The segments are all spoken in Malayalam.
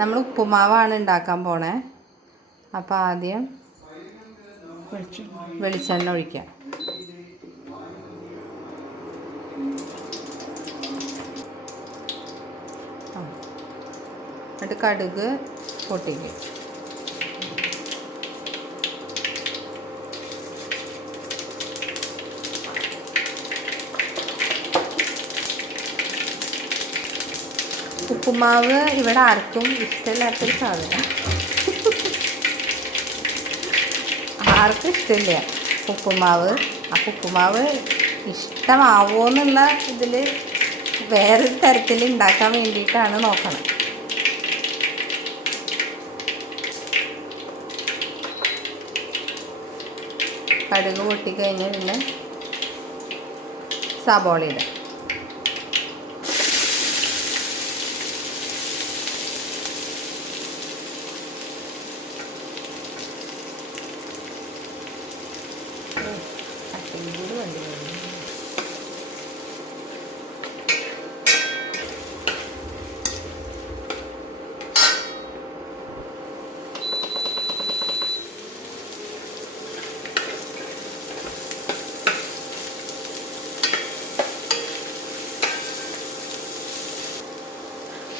നമ്മൾ ഉപ്പുമാവാണ് ഉണ്ടാക്കാൻ പോണേ. അപ്പോൾ ആദ്യം വെളിച്ചെണ്ണ ഒഴിക്കാം. എന്നിട്ട് കടുക് പൊട്ടിക്കും. ഉപ്പുമാവ് ഇവിടെ ആർക്കും ഇഷ്ടമില്ലാത്തൊരു സാധനം. ആർക്കും ഇഷ്ടമില്ല ഉപ്പുമാവ്. ആ ഉപ്പുമാവ് ഇഷ്ടമാവോ എന്നുള്ള ഇതിൽ വേറൊരു തരത്തിൽ ഉണ്ടാക്കാൻ വേണ്ടിയിട്ടാണ് നോക്കണം. കടുക് പൊട്ടിക്കഴിഞ്ഞ പിന്നെ സബോള ചട്ടിയും വണ്ടി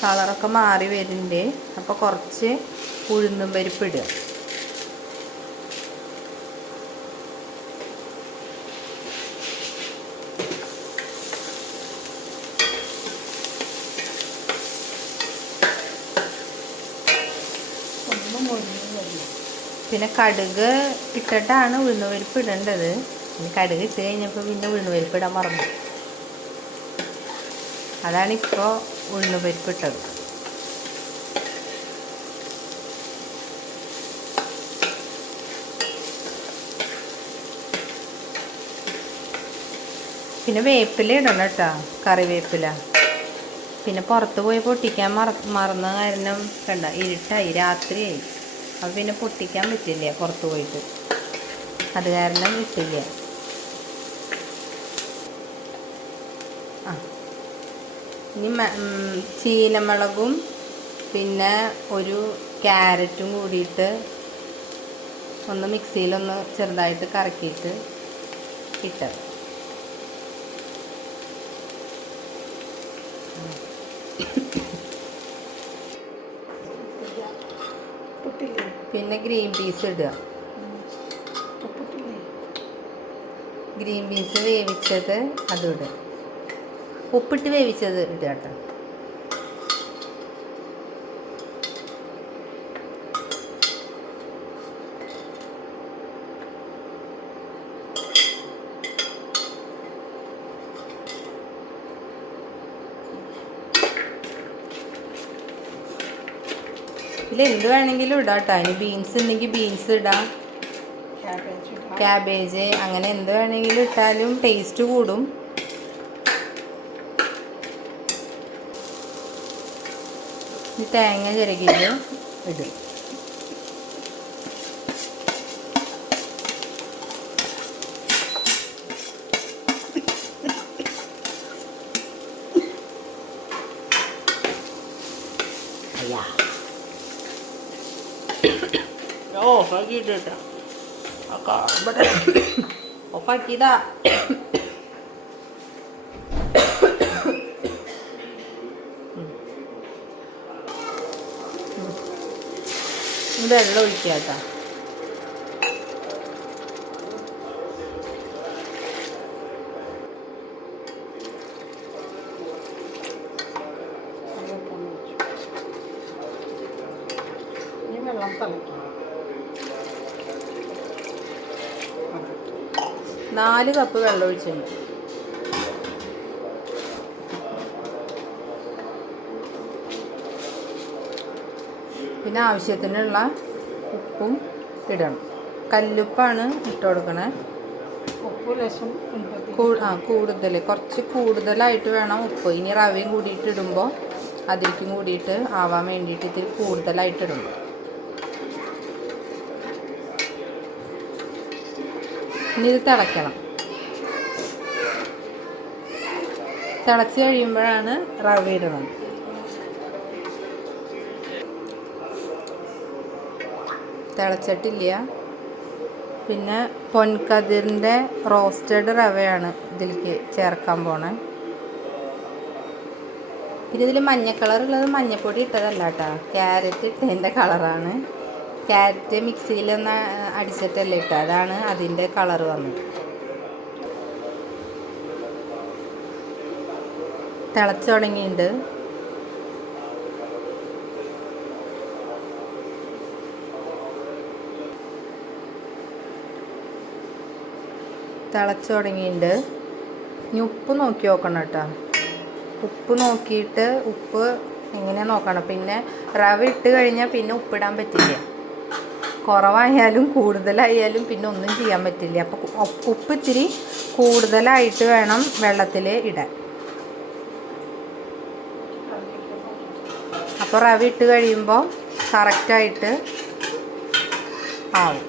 കളറൊക്കെ മാറി വരുന്നുണ്ട്. അപ്പോൾ കുറച്ച് ഉഴുന്നും പരിപ്പ് ഇടുക പിന്നെ കടുക് ഇട്ടിട്ടാണ് ഉഴുന്നുപരിപ്പ് ഇടേണ്ടത്. പിന്നെ കടുക് ഇട്ട് കഴിഞ്ഞപ്പോൾ പിന്നെ ഉഴുന്നുപരിപ്പ് ഇടാൻ മറന്നു. അതാണിപ്പോൾ ഉഴുന്നുപരിപ്പ് ഇട്ടത്. പിന്നെ വേപ്പില ഇടണം കേട്ടോ കറിവേപ്പില. പിന്നെ പുറത്ത് പോയി പൊട്ടിക്കാൻ മറ മറന്ന കാരണം കണ്ട ഇരുട്ടായി രാത്രിയായി. അപ്പം പിന്നെ പൊട്ടിക്കാൻ പറ്റില്ല പുറത്ത് പോയിട്ട്. അത് കാരണം കിട്ടില്ല ആ. ഇനി ചീനമുളകും പിന്നെ ഒരു ക്യാരറ്റും കൂടിയിട്ട് ഒന്ന് മിക്സിയിലൊന്ന് ചെറുതായിട്ട് കറക്കിയിട്ട് ഇട്ടത്. പിന്നെ ഗ്രീൻ പീസ് ഇടുക. ഗ്രീൻ പീസ് വേവിച്ചത് അതും ഇടുക. ഉപ്പിട്ട് വേവിച്ചത് ഇടുക കേട്ടോ. ഇതിൽ എന്ത് വേണമെങ്കിലും ഇടാം കേട്ടോ അതിന് ബീൻസ് ഉണ്ടെങ്കിൽ ബീൻസ് ഇടാം. ക്യാബേജ് അങ്ങനെ എന്ത് വേണമെങ്കിലും ഇട്ടാലും ടേസ്റ്റ് കൂടും. തേങ്ങ ചിരകിയത് ഇടും. ഓഫാക്കിയിട്ടാ ഇവിടെ ഓഫാക്കിയതാ വെള്ളം ഒഴിക്കാട്ടാ നാല് കപ്പ് വെള്ളം ഒഴിച്ചിട്ടുണ്ട് പിന്നെ ആവശ്യത്തിനുള്ള ഉപ്പും ഇടണം. കല്ലുപ്പാണ് ഇട്ട് കൊടുക്കണേ. ഉപ്പ് ലക്ഷം ആ കൂടുതൽ. കുറച്ച് കൂടുതലായിട്ട് വേണം ഉപ്പ്. ഇനി റവയും കൂടിയിട്ട് ഇടുമ്പോൾ അതിലേക്കും കൂടിയിട്ട് ആവാൻ വേണ്ടിയിട്ട് ഇത്തിരി കൂടുതലായിട്ട് ഇടണം. ഇനി ഇത് തിളയ്ക്കണം തിളച്ച് കഴിയുമ്പോഴാണ് റവ ഇടണം തിളച്ചിട്ടില്ല. പിന്നെ പൊൻകതിറിന്റെ റോസ്റ്റഡ് റവയാണ് ഇതിലേക്ക് ചേർക്കാൻ പോണേ. പിന്നെ ഇതിൽ മഞ്ഞ കളറുള്ളത് മഞ്ഞപ്പൊടി ഇട്ടതല്ല കേട്ടോ. ക്യാരറ്റ് ഇട്ടതിന്റെ കളറാണ്. ക്യാരറ്റ് മിക്സിയിലൊന്ന് അടിച്ചിട്ടല്ലേ ഇട്ട. അതാണ് അതിന്റെ കളർ വന്നത്. തിളച്ച് തുടങ്ങിയിട്ടുണ്ട്. തിളച്ച് തുടങ്ങിയിട്ടുണ്ട്. ഇനി ഉപ്പ് നോക്കി നോക്കണം കേട്ടോ. ഉപ്പ് നോക്കിയിട്ട് ഉപ്പ് എങ്ങനെ നോക്കണം? പിന്നെ റവ ഇട്ട് കഴിഞ്ഞാൽ പിന്നെ ഉപ്പിടാൻ പറ്റില്ല. കുറവായാലും കൂടുതലായാലും പിന്നെ ഒന്നും ചെയ്യാൻ പറ്റില്ല. അപ്പോൾ ഉപ്പ് ഇത്തിരി കൂടുതലായിട്ട് വേണം വെള്ളത്തിൽ ഇടാൻ. അപ്പോൾ റവ ഇട്ട് കഴിയുമ്പോൾ കറക്റ്റായിട്ട് ആവും.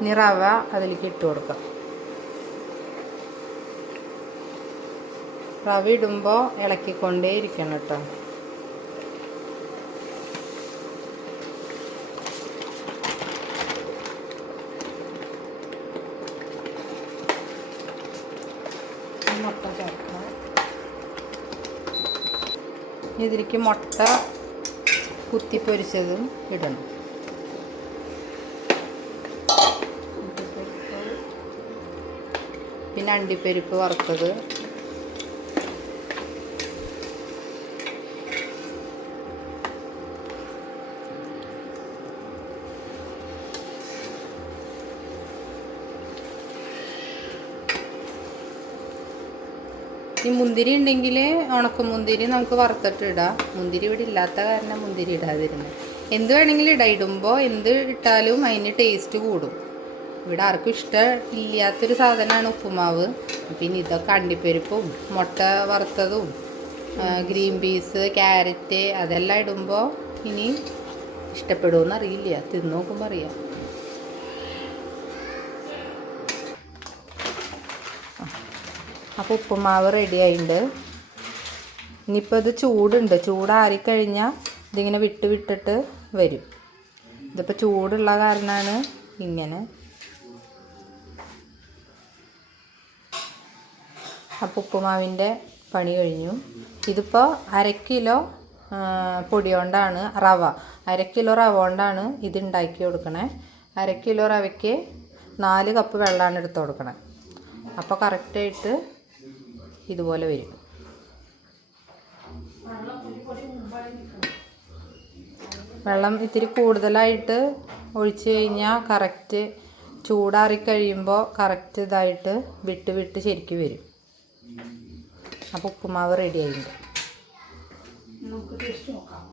ഇനി റവ അതിലേക്ക് ഇട്ട് കൊടുക്കാം. റവ ഇടുമ്പോൾ ഇളക്കിക്കൊണ്ടേ ഇരിക്കണം കേട്ടോ. മുട്ട ചേർക്കാം. ഇതിലേക്ക് മുട്ട കുത്തിപ്പൊരിച്ചതും ഇടണം. പിന്നെ അണ്ടിപ്പരിപ്പ് വറുത്തത്. ഈ മുന്തിരി ഉണ്ടെങ്കിൽ ഉണക്കമുന്തിരി നമുക്ക് വറുത്തിട്ടിടാം മുന്തിരി ഇവിടെ ഇല്ലാത്ത കാരണം മുന്തിരി ഇടാതിരുന്നു. എന്ത് വേണമെങ്കിലും ഇടാം. ഇടുമ്പോൾ എന്ത് ഇട്ടാലും അതിന് ടേസ്റ്റ് കൂടും. ഇവിടെ ആർക്കും ഇഷ്ടമില്ലാത്തൊരു സാധനമാണ് ഉപ്പുമാവ്. പിന്നെ ഇതൊക്കെ അണ്ടിപ്പരിപ്പും മുട്ട വറുത്തതും ഗ്രീൻ പീസ് ക്യാരറ്റ് അതെല്ലാം ഇടുമ്പോൾ ഇനി ഇഷ്ടപ്പെടുമെന്ന് അറിയില്ല. തിന്നു നോക്കുമ്പോൾ അറിയാം. അപ്പോൾ ഉപ്പുമാവ് റെഡി ആയിട്ടുണ്ട് ഇനിയിപ്പോൾ ഇത് ചൂടുണ്ട്. ചൂടാറിക്കഴിഞ്ഞാൽ ഇതിങ്ങനെ വിട്ട് വിട്ടിട്ട് വരും. ഇതിപ്പോൾ ചൂടുള്ള കാരണമാണ് ഇങ്ങനെ അപ്പോൾ ഉപ്പുമാവിന്റെ പണി കഴിഞ്ഞു. ഇതിപ്പോൾ അര കിലോ പൊടി കൊണ്ടാണ് റവ. അര കിലോ റവ കൊണ്ടാണ് ഇത് ഉണ്ടാക്കി കൊടുക്കണേ. അര കിലോ റവയ്ക്ക് നാല് കപ്പ് വെള്ളമാണ് എടുത്ത് കൊടുക്കണേ. അപ്പോൾ കറക്റ്റായിട്ട് ഇതുപോലെ വരും. വെള്ളം ഇത്തിരി കൂടുതലായിട്ട് ഒഴിച്ച് കഴിഞ്ഞാൽ കറക്റ്റ് ചൂടാറി കഴിയുമ്പോൾ കറക്റ്റ് ഇതായിട്ട് വിട്ട് വിട്ട് ശരിക്കും വരും. അപ്പോൾ ഉപ്പുമാവ് റെഡി ആയിട്ടുണ്ട്. നമുക്ക് ടേസ്റ്റ് നോക്കാം.